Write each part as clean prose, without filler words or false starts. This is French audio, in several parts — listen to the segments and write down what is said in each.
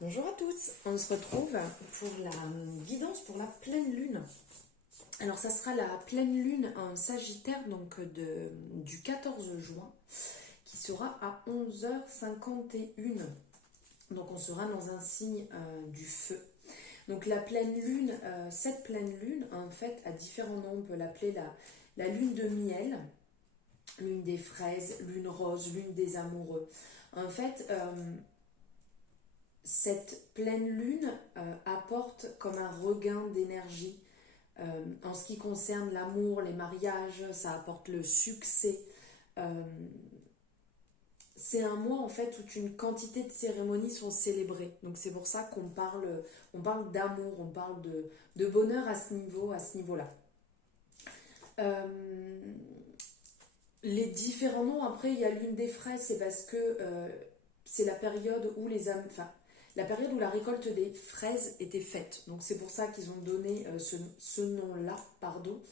Bonjour à tous, on se retrouve pour la guidance pour la pleine lune. Alors ça sera la pleine lune en Sagittaire donc du 14 juin qui sera à 11h51. Donc on sera dans un signe du feu. Donc la pleine lune, cette pleine lune en fait a différents noms, on peut l'appeler la lune de miel, lune des fraises, lune rose, lune des amoureux. En fait, cette pleine lune apporte comme un regain d'énergie en ce qui concerne l'amour, les mariages, ça apporte le succès. Euh, c'est un mois en fait où une quantité de cérémonies sont célébrées. Donc c'est pour ça on parle d'amour, on parle de bonheur à ce niveau-là. Euh, les différents noms, après il y a lune des fraises, c'est parce que c'est la période où la période où la récolte des fraises était faite. Donc c'est pour ça qu'ils ont donné ce nom-là, pardon.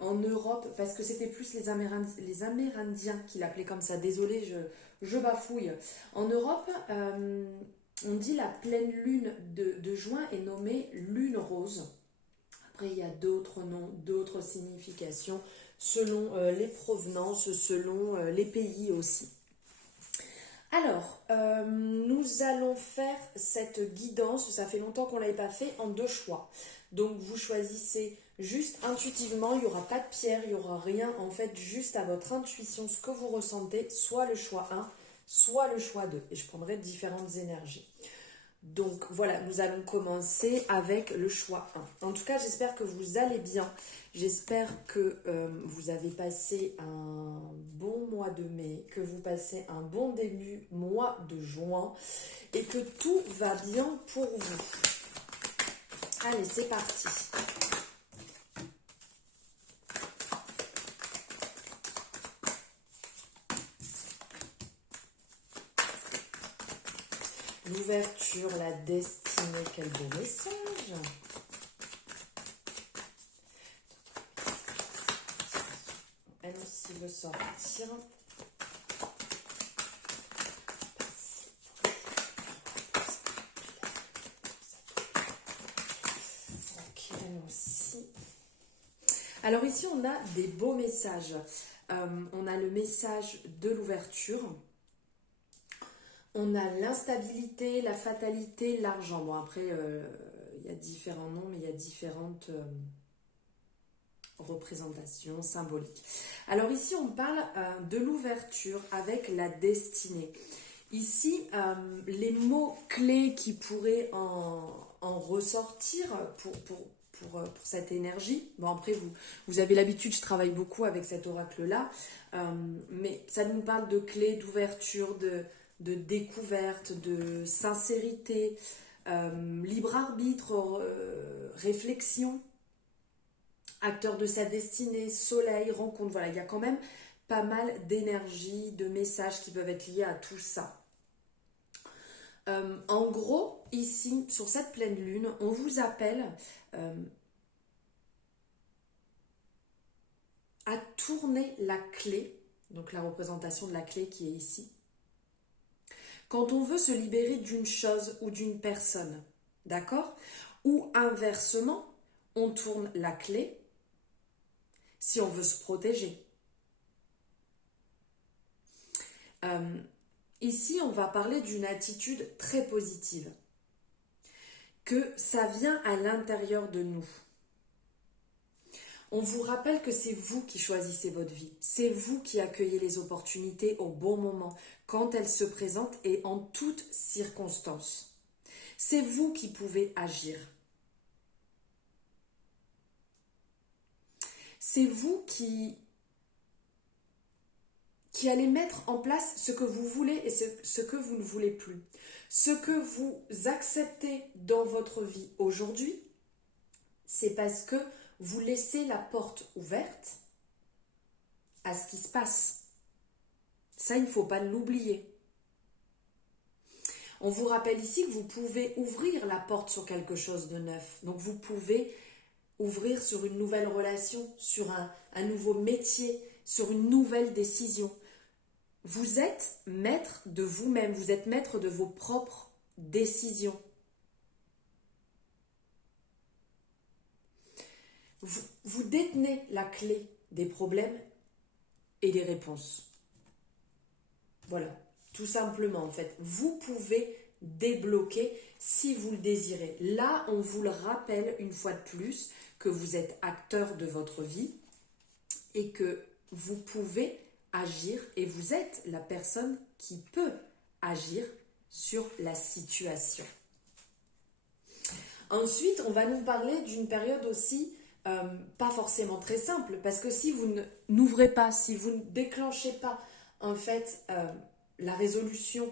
En Europe, parce que c'était plus les Amérindiens qui l'appelaient comme ça. Désolée, je bafouille. En Europe, on dit la pleine lune de juin est nommée lune rose. Après, il y a d'autres noms, d'autres significations, selon les provenances, selon les pays aussi. Alors, nous allons faire cette guidance, ça fait longtemps qu'on ne l'avait pas fait, en deux choix. Donc vous choisissez juste intuitivement, il n'y aura pas de pierre, il n'y aura rien, en fait juste à votre intuition, ce que vous ressentez, soit le choix 1, soit le choix 2. Et je prendrai différentes énergies. Donc voilà, nous allons commencer avec le choix 1. En tout cas, j'espère que vous allez bien. J'espère que vous avez passé un bon mois de mai, que vous passez un bon début mois de juin et que tout va bien pour vous. Allez, c'est parti. L'ouverture, la destinée, quel beau message. Elle aussi veut sortir. Ok, elle aussi. Alors ici, on a des beaux messages. On a le message de l'ouverture. On a l'instabilité, la fatalité, l'argent. Bon, après, il y a différents noms, mais il y a différentes représentations symboliques. Alors ici, on parle de l'ouverture avec la destinée. Ici, les mots clés qui pourraient en ressortir pour cette énergie. Bon, après, vous avez l'habitude, je travaille beaucoup avec cet oracle-là, mais ça nous parle de clés, d'ouverture, de découverte, de sincérité, libre arbitre, réflexion, acteur de sa destinée, soleil, rencontre. Voilà, il y a quand même pas mal d'énergie, de messages qui peuvent être liés à tout ça. En gros, ici, sur cette pleine lune, on vous appelle à tourner la clé, donc la représentation de la clé qui est ici, quand on veut se libérer d'une chose ou d'une personne, d'accord? Ou inversement, on tourne la clé si on veut se protéger. Ici, on va parler d'une attitude très positive, que ça vient à l'intérieur de nous. On vous rappelle que c'est vous qui choisissez votre vie, c'est vous qui accueillez les opportunités au bon moment, quand elles se présentent et en toutes circonstances. C'est vous qui pouvez agir. C'est vous qui allez mettre en place ce que vous voulez et ce que vous ne voulez plus. Ce que vous acceptez dans votre vie aujourd'hui, c'est parce que vous laissez la porte ouverte à ce qui se passe. Ça, il ne faut pas l'oublier. On vous rappelle ici que vous pouvez ouvrir la porte sur quelque chose de neuf. Donc vous pouvez ouvrir sur une nouvelle relation, sur un nouveau métier, sur une nouvelle décision. Vous êtes maître de vous-même, vous êtes maître de vos propres décision. Vous détenez la clé des problèmes et des réponses. Voilà, tout simplement en fait. Vous pouvez débloquer si vous le désirez. Là, on vous le rappelle une fois de plus que vous êtes acteur de votre vie et que vous pouvez agir et vous êtes la personne qui peut agir sur la situation. Ensuite, on va nous parler d'une période aussi pas forcément très simple, parce que si vous n'ouvrez pas, si vous ne déclenchez pas en fait la résolution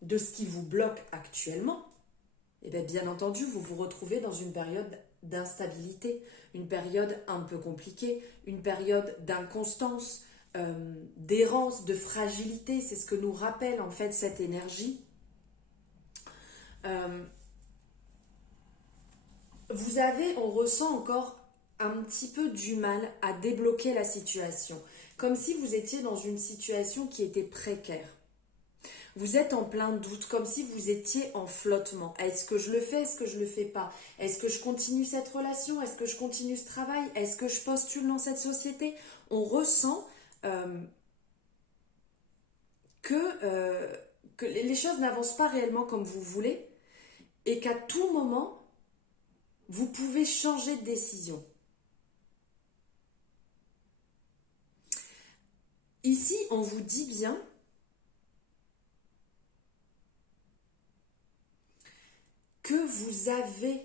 de ce qui vous bloque actuellement, et bien entendu, vous vous retrouvez dans une période d'instabilité, une période un peu compliquée, une période d'inconstance, d'errance, de fragilité. C'est ce que nous rappelle en fait cette énergie. On ressent encore un petit peu du mal à débloquer la situation, comme si vous étiez dans une situation qui était précaire. Vous êtes en plein doute, comme si vous étiez en flottement. Est-ce que je le fais? Est-ce que je le fais pas? Est-ce que je continue cette relation? Est-ce que je continue ce travail? Est-ce que je postule dans cette société? On ressent que les choses n'avancent pas réellement comme vous voulez et qu'à tout moment, vous pouvez changer de décision. Ici, on vous dit bien que vous avez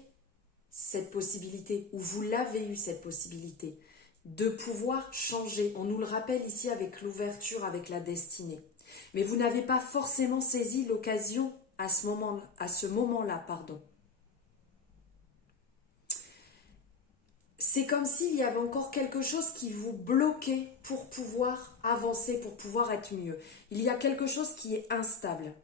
cette possibilité, ou vous l'avez eu cette possibilité, de pouvoir changer. On nous le rappelle ici avec l'ouverture, avec la destinée. Mais vous n'avez pas forcément saisi l'occasion à ce moment-là, pardon. C'est comme s'il y avait encore quelque chose qui vous bloquait pour pouvoir avancer, pour pouvoir être mieux. Il y a quelque chose qui est instable.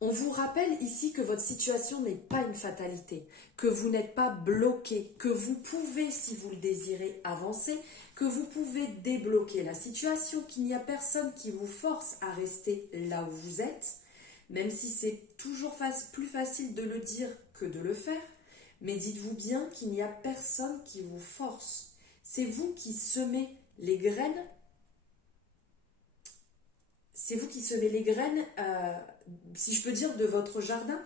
On vous rappelle ici que votre situation n'est pas une fatalité, que vous n'êtes pas bloqué, que vous pouvez, si vous le désirez, avancer, que vous pouvez débloquer la situation, qu'il n'y a personne qui vous force à rester là où vous êtes, même si c'est toujours plus facile de le dire que de le faire. Mais dites-vous bien qu'il n'y a personne qui vous force. C'est vous qui semez les graines. C'est vous qui semez les graines, si je peux dire, de votre jardin.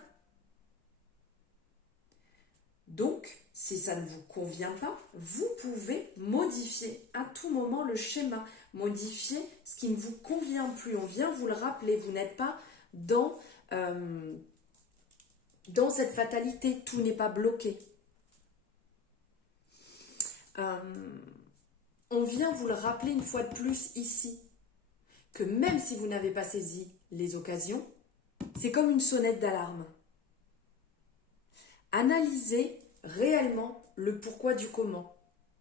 Donc, si ça ne vous convient pas, vous pouvez modifier à tout moment le schéma, modifier ce qui ne vous convient plus. On vient vous le rappeler, vous n'êtes pas dans cette fatalité, tout n'est pas bloqué. On vient vous le rappeler une fois de plus ici, que même si vous n'avez pas saisi les occasions, c'est comme une sonnette d'alarme. Analysez réellement le pourquoi du comment.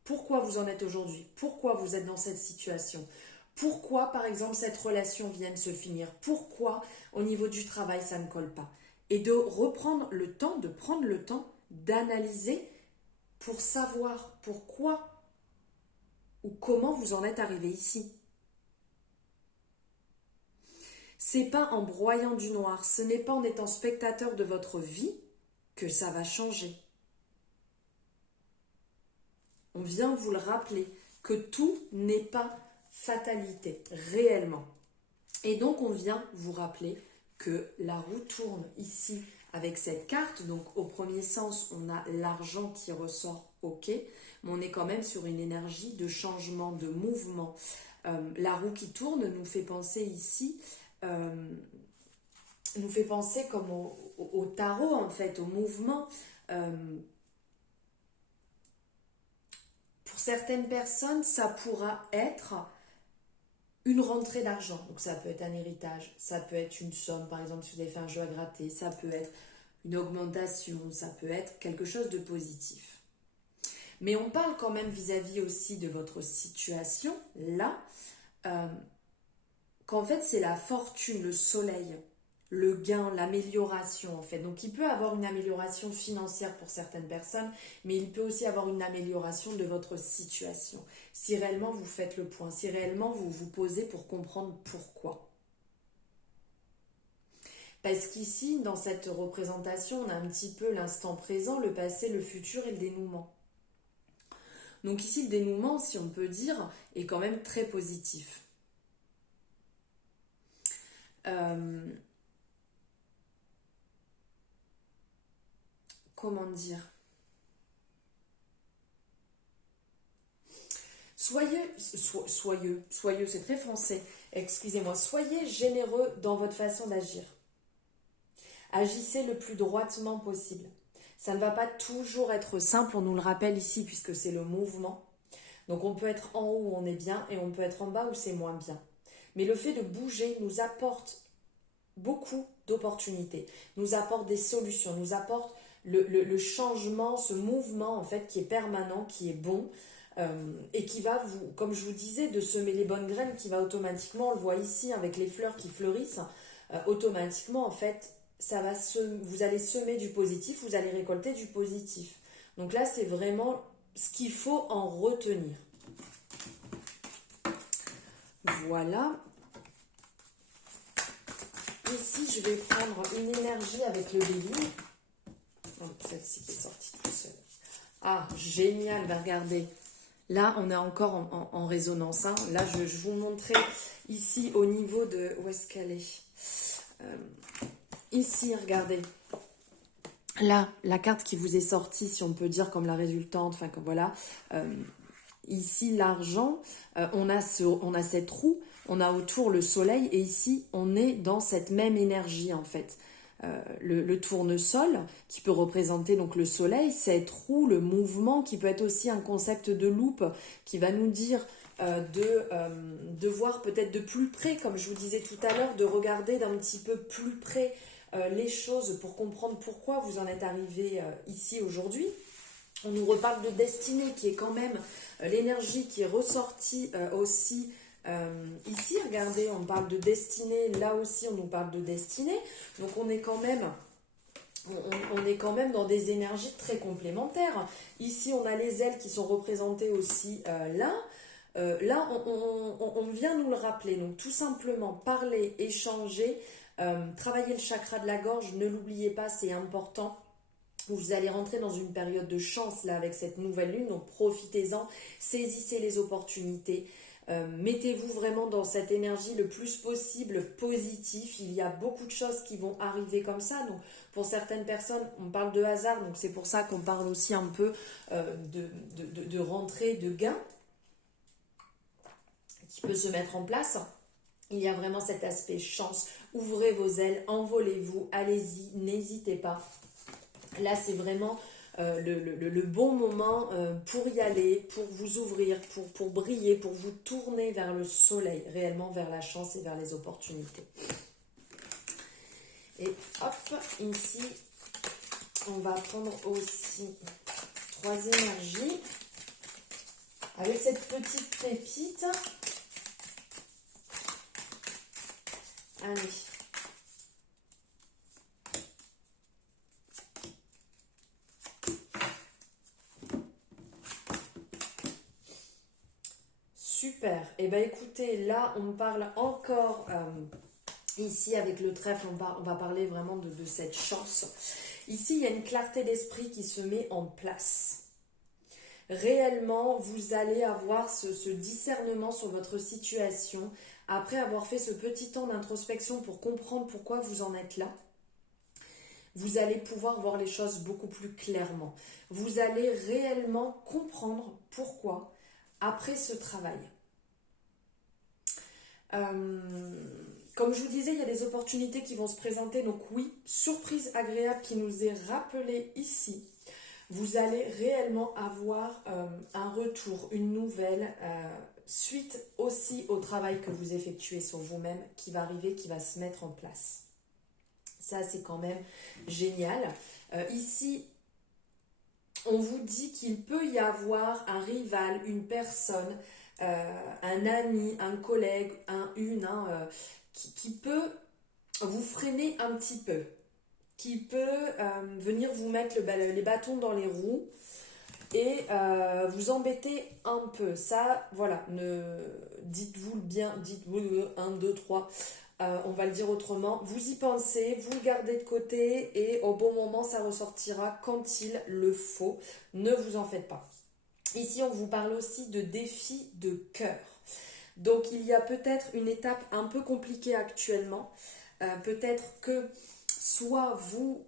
Pourquoi vous en êtes aujourd'hui? Pourquoi vous êtes dans cette situation? Pourquoi, par exemple, cette relation vient de se finir? Pourquoi, au niveau du travail, ça ne colle pas? Et de reprendre le temps, de prendre le temps d'analyser pour savoir pourquoi ou comment vous en êtes arrivé ici. C'est pas en broyant du noir, ce n'est pas en étant spectateur de votre vie que ça va changer. On vient vous le rappeler que tout n'est pas fatalité, réellement. Et donc on vient vous rappeler que la roue tourne ici avec cette carte. Donc au premier sens, on a l'argent qui ressort, ok, mais on est quand même sur une énergie de changement, de mouvement. La roue qui tourne nous fait penser ici, nous fait penser comme au tarot en fait, au mouvement. Pour certaines personnes, ça pourra être une rentrée d'argent. Donc ça peut être un héritage, ça peut être une somme, par exemple si vous avez fait un jeu à gratter, ça peut être une augmentation, ça peut être quelque chose de positif. Mais on parle quand même vis-à-vis aussi de votre situation, là, qu'en fait c'est la fortune, le soleil, le gain, l'amélioration en fait. Donc il peut avoir une amélioration financière pour certaines personnes, mais il peut aussi avoir une amélioration de votre situation. Si réellement vous faites le point, si réellement vous vous posez pour comprendre pourquoi. Parce qu'ici, dans cette représentation, on a un petit peu l'instant présent, le passé, le futur et le dénouement. Donc ici, le dénouement, si on peut dire, est quand même très positif. Comment dire? Soyeux, c'est très français. Excusez-moi, soyez généreux dans votre façon d'agir. Agissez le plus droitement possible. Ça ne va pas toujours être simple, on nous le rappelle ici, puisque c'est le mouvement. Donc on peut être en haut où on est bien et on peut être en bas où c'est moins bien. Mais le fait de bouger nous apporte beaucoup d'opportunités, nous apporte des solutions, nous apporte le changement, ce mouvement en fait qui est permanent, qui est bon et qui va vous, comme je vous disais, de semer les bonnes graines qui va automatiquement, on le voit ici avec les fleurs qui fleurissent, automatiquement en fait vous allez semer du positif, vous allez récolter du positif. Donc là c'est vraiment ce qu'il faut en retenir. Voilà. Ici, je vais prendre une énergie avec le bélier. Oh, celle-ci qui est sortie toute seule. Ah, génial, bah regardez. Là, on est encore en résonance. Hein. Là, je vous montrais ici au niveau de... Où est-ce qu'elle est, ici, regardez. Là, la carte qui vous est sortie, si on peut dire comme la résultante, enfin, comme voilà. Ici, l'argent, on a cette roue. On a autour le soleil et ici, on est dans cette même énergie en fait. Le tournesol qui peut représenter donc le soleil, cette roue, le mouvement qui peut être aussi un concept de loupe qui va nous dire de voir peut-être de plus près, comme je vous disais tout à l'heure, de regarder d'un petit peu plus près les choses pour comprendre pourquoi vous en êtes arrivé ici aujourd'hui. On nous reparle de destinée qui est quand même l'énergie qui est ressortie aussi ici. Regardez, on parle de destinée, là aussi on nous parle de destinée. Donc on est quand même dans des énergies très complémentaires. Ici on a les ailes qui sont représentées aussi là. Là on vient nous le rappeler. Donc tout simplement parler, échanger, travailler le chakra de la gorge, ne l'oubliez pas, c'est important. Vous allez rentrer dans une période de chance là avec cette nouvelle lune, donc profitez-en, saisissez les opportunités, mettez-vous vraiment dans cette énergie le plus possible positif. Il y a beaucoup de choses qui vont arriver comme ça, donc pour certaines personnes on parle de hasard, donc c'est pour ça qu'on parle aussi un peu de rentrée, de gain qui peut se mettre en place. Il y a vraiment cet aspect chance, ouvrez vos ailes, envolez-vous, allez-y, n'hésitez pas. Là, c'est vraiment le bon moment pour y aller, pour vous ouvrir, pour briller, pour vous tourner vers le soleil, réellement vers la chance et vers les opportunités. Et hop, ici, on va prendre aussi 3 énergies avec cette petite pépite. Allez. Super. Et bien écoutez, là on parle encore ici avec le trèfle, on va parler vraiment de cette chance. Ici il y a une clarté d'esprit qui se met en place. Réellement, vous allez avoir ce discernement sur votre situation après avoir fait ce petit temps d'introspection pour comprendre pourquoi vous en êtes là. Vous allez pouvoir voir les choses beaucoup plus clairement. Vous allez réellement comprendre pourquoi après ce travail. Comme je vous disais, il y a des opportunités qui vont se présenter. Donc oui, surprise agréable qui nous est rappelée ici. Vous allez réellement avoir un retour, une nouvelle suite aussi au travail que vous effectuez sur vous-même qui va arriver, qui va se mettre en place. Ça, c'est quand même génial. Ici, on vous dit qu'il peut y avoir un rival, une personne, un ami, un collègue, qui peut vous freiner un petit peu, qui peut venir vous mettre les bâtons dans les roues et vous embêter un peu. Ça, voilà, dites-vous bien, dites-vous 1, 2, 3. On va le dire autrement, vous y pensez, vous le gardez de côté et au bon moment ça ressortira quand il le faut. Ne vous en faites pas. Ici on vous parle aussi de défis de cœur. Donc il y a peut-être une étape un peu compliquée actuellement. Peut-être que soit vous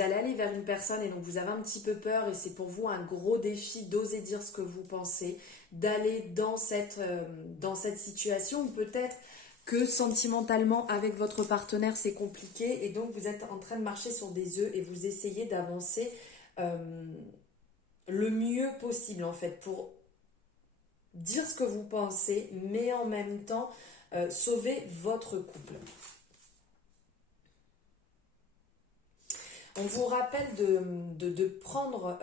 allez aller vers une personne et donc vous avez un petit peu peur et c'est pour vous un gros défi d'oser dire ce que vous pensez, d'aller dans cette situation, ou peut-être que sentimentalement avec votre partenaire c'est compliqué et donc vous êtes en train de marcher sur des œufs et vous essayez d'avancer le mieux possible en fait pour dire ce que vous pensez mais en même temps sauver votre couple. On vous rappelle de prendre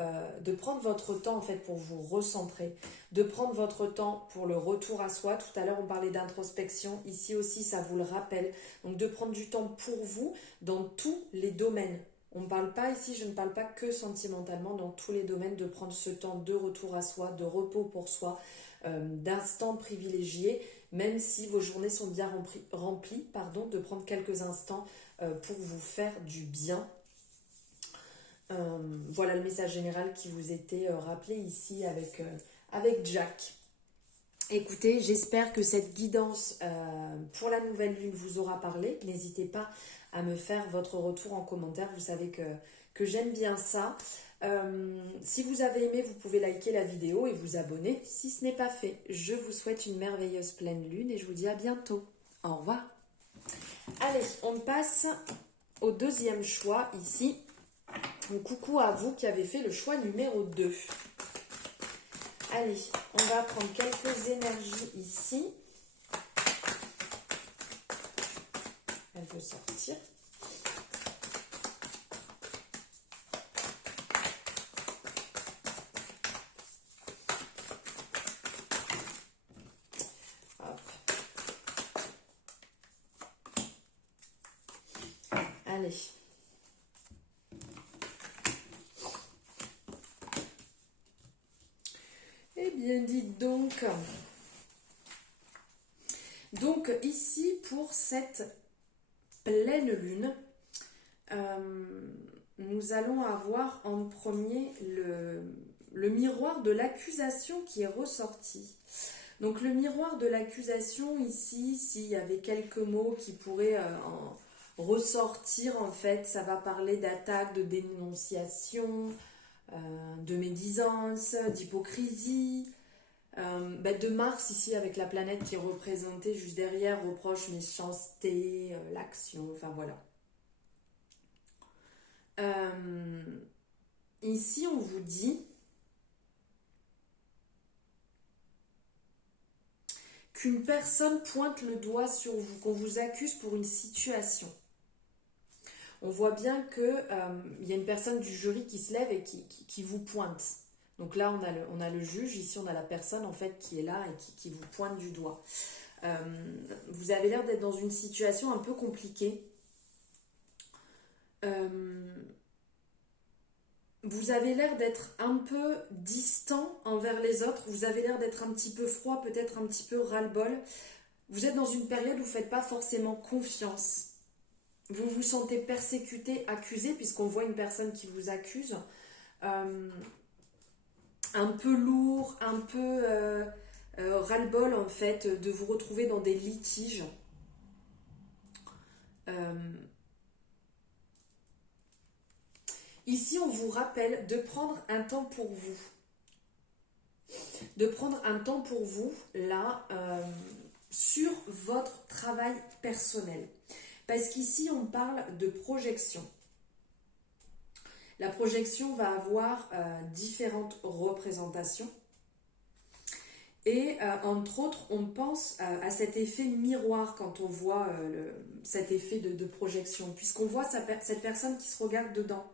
votre temps en fait pour vous recentrer, de prendre votre temps pour le retour à soi. Tout à l'heure on parlait d'introspection, ici aussi ça vous le rappelle. Donc de prendre du temps pour vous dans tous les domaines. On ne parle pas ici, je ne parle pas que sentimentalement, dans tous les domaines, de prendre ce temps de retour à soi, de repos pour soi, d'instants privilégiés, même si vos journées sont bien remplies, de prendre quelques instants pour vous faire du bien. Voilà le message général qui vous était rappelé ici avec Jack. Écoutez, j'espère que cette guidance pour la nouvelle lune vous aura parlé. N'hésitez pas à me faire votre retour en commentaire. Vous savez que j'aime bien ça. Si vous avez aimé, vous pouvez liker la vidéo et vous abonner si ce n'est pas fait. Je vous souhaite une merveilleuse pleine lune et je vous dis à bientôt. Au revoir. Allez, on passe au deuxième choix ici. Donc, coucou à vous qui avez fait le choix numéro 2. Allez, on va prendre quelques énergies ici. Elle veut sortir. Hop. Allez. Eh bien, dites donc. Donc, ici, pour cette pleine lune, nous allons avoir en premier le miroir de l'accusation qui est ressorti. Donc, le miroir de l'accusation, ici, s'il y avait quelques mots qui pourraient en ressortir, en fait, ça va parler d'attaque, de dénonciation, de médisance, d'hypocrisie, de Mars ici avec la planète qui est représentée juste derrière, reproche, méchanceté, l'action, enfin voilà. Ici on vous dit qu'une personne pointe le doigt sur vous, qu'on vous accuse pour une situation. On voit bien qu'il y a une personne du jury qui se lève et qui vous pointe. Donc là, on a le juge, ici on a la personne en fait qui est là et qui vous pointe du doigt. Vous avez l'air d'être dans une situation un peu compliquée. Vous avez l'air d'être un peu distant envers les autres. Vous avez l'air d'être un petit peu froid, peut-être un petit peu ras-le-bol. Vous êtes dans une période où vous ne faites pas forcément confiance. Vous vous sentez persécuté, accusé, puisqu'on voit une personne qui vous accuse. Un peu lourd, un peu ras-le-bol en fait, de vous retrouver dans des litiges. Ici, on vous rappelle de prendre un temps pour vous. De prendre un temps pour vous, là, sur votre travail personnel. Parce qu'ici, on parle de projection. La projection va avoir différentes représentations. Et entre autres, on pense à cet effet miroir quand on voit cet effet de projection, puisqu'on voit cette personne qui se regarde dedans.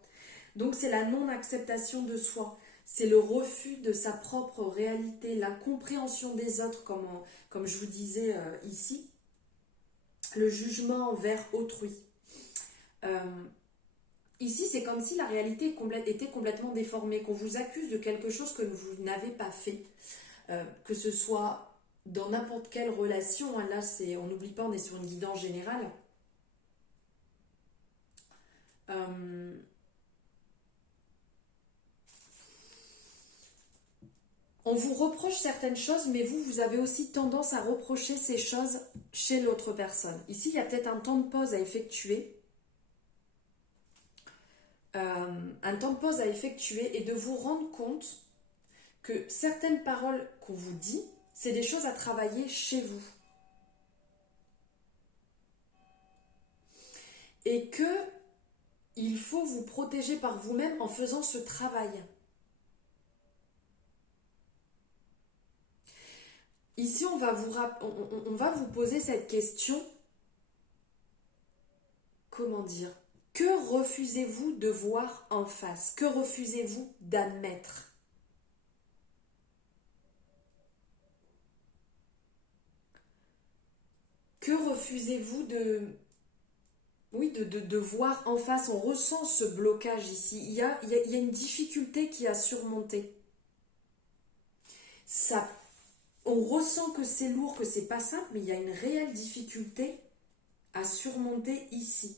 Donc c'est la non-acceptation de soi, c'est le refus de sa propre réalité, l'incompréhension des autres, comme je vous disais ici, le jugement envers autrui. Ici, c'est comme si la réalité était complètement déformée, qu'on vous accuse de quelque chose que vous n'avez pas fait, que ce soit dans n'importe quelle relation, hein, là, on n'oublie pas, on est sur une guidance générale. On vous reproche certaines choses, mais vous avez aussi tendance à reprocher ces choses chez l'autre personne. Ici, il y a peut-être un temps de pause à effectuer. Un temps de pause à effectuer et de vous rendre compte que certaines paroles qu'on vous dit, c'est des choses à travailler chez vous. Et que il faut vous protéger par vous-même en faisant ce travail. Ici, on va vous poser cette question. Comment dire? Que refusez-vous de voir en face? Que refusez-vous d'admettre? Que refusez-vous de voir en face? On ressent ce blocage ici. Il y a une difficulté qui a surmonté. Ça, on ressent que c'est lourd, que c'est pas simple, mais il y a une réelle difficulté à surmonter ici.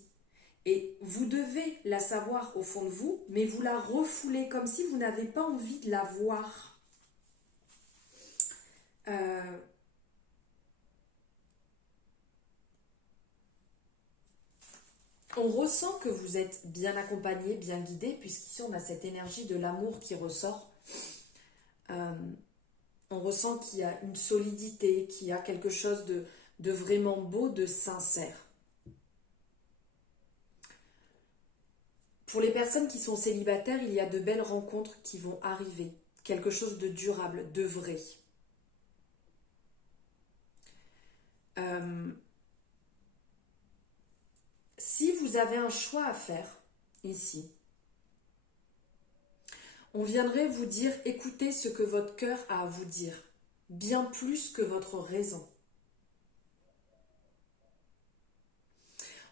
Et vous devez la savoir au fond de vous, mais vous la refoulez comme si vous n'avez pas envie de la voir. On ressent que vous êtes bien accompagné, bien guidé, puisqu'ici on a cette énergie de l'amour qui ressort. On ressent qu'il y a une solidité, qu'il y a quelque chose de vraiment beau, de sincère. Pour les personnes qui sont célibataires, il y a de belles rencontres qui vont arriver. Quelque chose de durable, de vrai. Si vous avez un choix à faire ici, on viendrait vous dire, écoutez ce que votre cœur a à vous dire, bien plus que votre raison.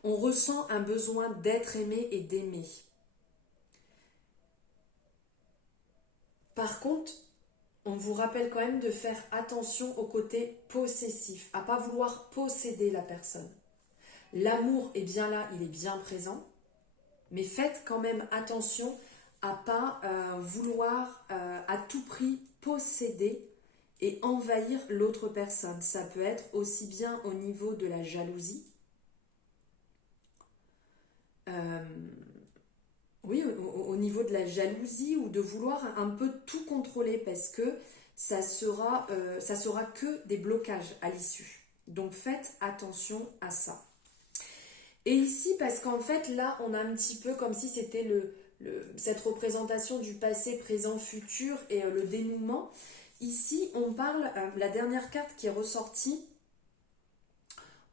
On ressent un besoin d'être aimé et d'aimer. Par contre, on vous rappelle quand même de faire attention au côté possessif, à ne pas vouloir posséder la personne. L'amour est bien là, il est bien présent, mais faites quand même attention à ne pas vouloir à tout prix posséder et envahir l'autre personne. Ça peut être aussi bien au niveau de la jalousie, oui, au niveau de la jalousie ou de vouloir un peu tout contrôler parce que ça sera que des blocages à l'issue. Donc faites attention à ça. Et ici, parce qu'en fait, là, on a un petit peu comme si c'était cette représentation du passé, présent, futur et le dénouement. Ici, on parle, la dernière carte qui est ressortie,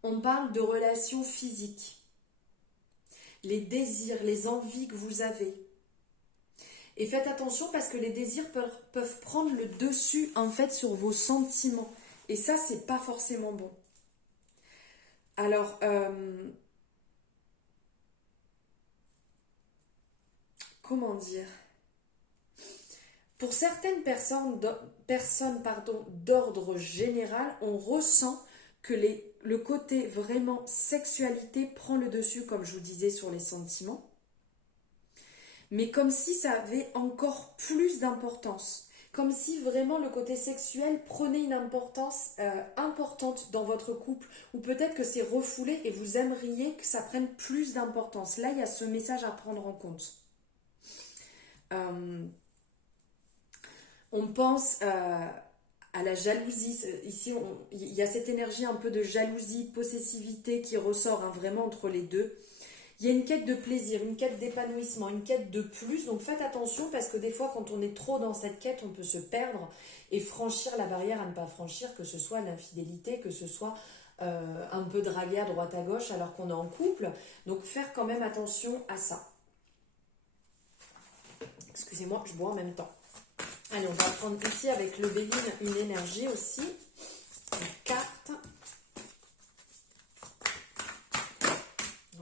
on parle de relations physiques. Les désirs, les envies que vous avez. Et faites attention parce que les désirs peuvent prendre le dessus en fait sur vos sentiments. Et ça, c'est pas forcément bon. Alors, comment dire? Pour certaines personnes d'ordre général, on ressent que le côté vraiment sexualité prend le dessus, comme je vous disais, sur les sentiments. Mais comme si ça avait encore plus d'importance. Comme si vraiment le côté sexuel prenait une importance importante dans votre couple. Ou peut-être que c'est refoulé et vous aimeriez que ça prenne plus d'importance. Là, il y a ce message à prendre en compte. On pense à la jalousie. Ici, il y a cette énergie un peu de jalousie, de possessivité qui ressort vraiment entre les deux. Il y a une quête de plaisir, une quête d'épanouissement, une quête de plus. Donc faites attention parce que des fois, quand on est trop dans cette quête, on peut se perdre et franchir la barrière à ne pas franchir, que ce soit l'infidélité, que ce soit un peu draguer à droite à gauche alors qu'on est en couple. Donc faire quand même attention à ça. Excusez-moi, je bois en même temps. Allez, on va prendre ici avec le Béline une énergie aussi. Une carte.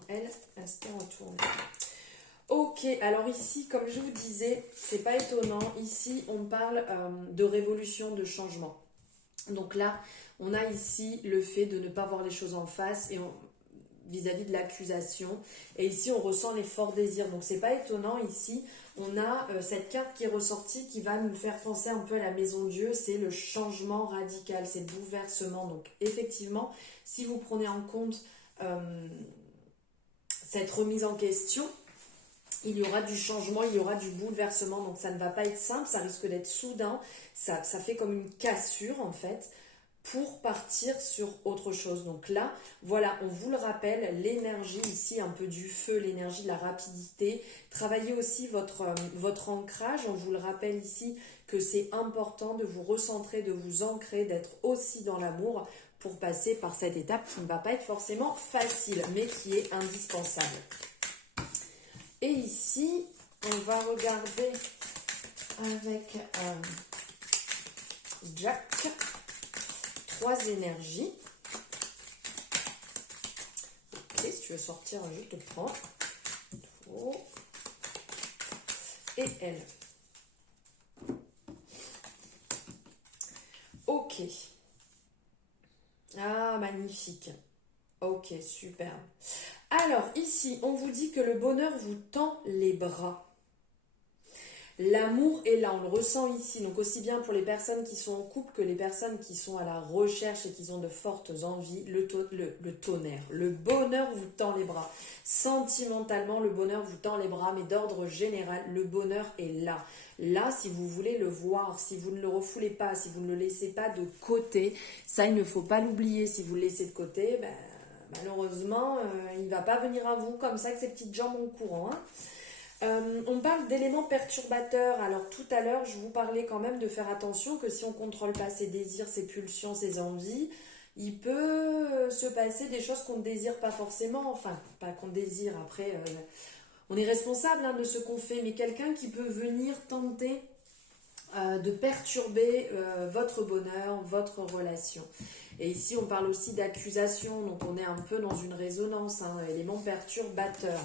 Elle se retourne. Ok, alors ici, comme je vous disais, c'est pas étonnant. Ici, on parle de révolution, de changement. Donc là, on a ici le fait de ne pas voir les choses en face et vis-à-vis de l'accusation. Et ici, on ressent les forts désirs. Donc, c'est pas étonnant. Ici, on a cette carte qui est ressortie qui va nous faire penser un peu à la maison de Dieu. C'est le changement radical, c'est le bouleversement. Donc, effectivement, si vous prenez en compte cette remise en question, il y aura du changement, il y aura du bouleversement. Donc, ça ne va pas être simple, ça risque d'être soudain. Ça fait comme une cassure, en fait, pour partir sur autre chose. Donc là, voilà, on vous le rappelle, l'énergie ici, un peu du feu, l'énergie de la rapidité. Travaillez aussi votre ancrage. On vous le rappelle ici que c'est important de vous recentrer, de vous ancrer, d'être aussi dans l'amour pour passer par cette étape qui ne va pas être forcément facile, mais qui est indispensable. Et ici, on va regarder avec Jack. 3 énergies. Ok, si tu veux sortir, je te prends. Oh. Et elle. Ok. Ah, magnifique. Ok, super. Alors, ici, on vous dit que le bonheur vous tend les bras. L'amour est là, on le ressent ici, donc aussi bien pour les personnes qui sont en couple que les personnes qui sont à la recherche et qui ont de fortes envies, le tonnerre, le bonheur vous tend les bras. Sentimentalement, le bonheur vous tend les bras, mais d'ordre général, le bonheur est là. Là, si vous voulez le voir, si vous ne le refoulez pas, si vous ne le laissez pas de côté, ça, il ne faut pas l'oublier. Si vous le laissez de côté, malheureusement, il ne va pas venir à vous comme ça avec ses petites jambes en courant, hein. On parle d'éléments perturbateurs. Alors tout à l'heure, je vous parlais quand même de faire attention que si on ne contrôle pas ses désirs, ses pulsions, ses envies, il peut se passer des choses qu'on ne désire pas forcément. Enfin, pas qu'on désire. Après, on est responsable de ce qu'on fait. Mais quelqu'un qui peut venir tenter de perturber votre bonheur, votre relation. Et ici, on parle aussi d'accusation. Donc on est un peu dans une résonance, élément perturbateur.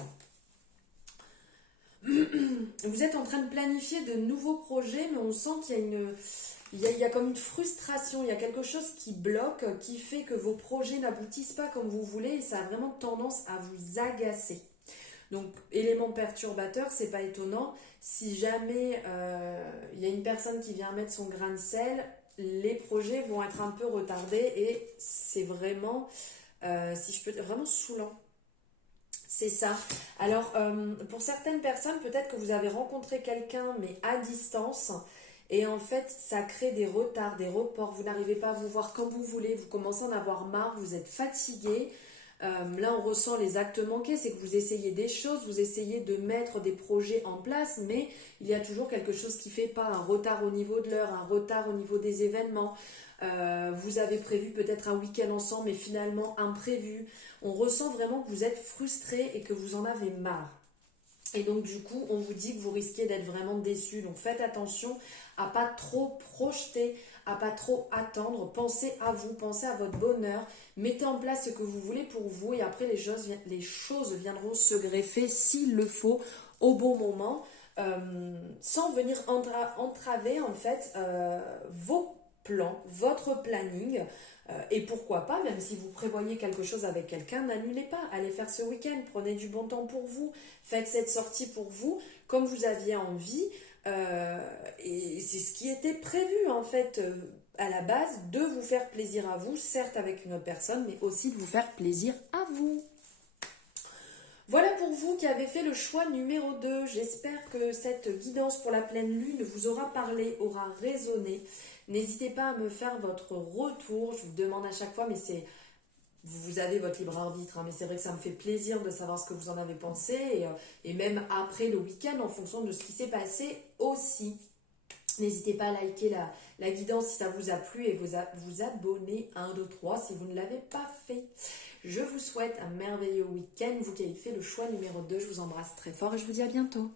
Vous êtes en train de planifier de nouveaux projets, mais on sent qu'il y a comme une frustration, il y a quelque chose qui bloque, qui fait que vos projets n'aboutissent pas comme vous voulez et ça a vraiment tendance à vous agacer. Donc, élément perturbateur, c'est pas étonnant. Si jamais il y a une personne qui vient mettre son grain de sel, les projets vont être un peu retardés et c'est vraiment, si je peux dire, vraiment saoulant. C'est ça. Alors, pour certaines personnes, peut-être que vous avez rencontré quelqu'un, mais à distance, et en fait, ça crée des retards, des reports. Vous n'arrivez pas à vous voir comme vous voulez, vous commencez à en avoir marre, vous êtes fatigué. Là, on ressent les actes manqués, c'est que vous essayez des choses, vous essayez de mettre des projets en place, mais il y a toujours quelque chose qui ne fait pas, un retard au niveau de l'heure, un retard au niveau des événements. Vous avez prévu peut-être un week-end ensemble, mais finalement imprévu. On ressent vraiment que vous êtes frustré et que vous en avez marre. Et donc du coup, on vous dit que vous risquez d'être vraiment déçu. Donc faites attention à pas trop projeter, à pas trop attendre. Pensez à vous, pensez à votre bonheur. Mettez en place ce que vous voulez pour vous et après les choses viendront se greffer s'il le faut au bon moment, sans venir entraver en fait vos plans, votre planning. Et pourquoi pas, même si vous prévoyez quelque chose avec quelqu'un, n'annulez pas, allez faire ce week-end, prenez du bon temps pour vous, faites cette sortie pour vous, comme vous aviez envie, et c'est ce qui était prévu en fait à la base, de vous faire plaisir à vous, certes avec une autre personne, mais aussi de vous faire plaisir à vous. Voilà pour vous qui avez fait le choix numéro 2. J'espère que cette guidance pour la pleine lune vous aura parlé, aura résonné. N'hésitez pas à me faire votre retour. Je vous demande à chaque fois, mais vous avez votre libre arbitre, mais c'est vrai que ça me fait plaisir de savoir ce que vous en avez pensé. Et même après le week-end, en fonction de ce qui s'est passé aussi. N'hésitez pas à liker la guidance si ça vous a plu et vous abonner 1, 2, 3 si vous ne l'avez pas fait. Je vous souhaite un merveilleux week-end. Vous qui avez fait le choix numéro 2, je vous embrasse très fort et je vous dis à bientôt.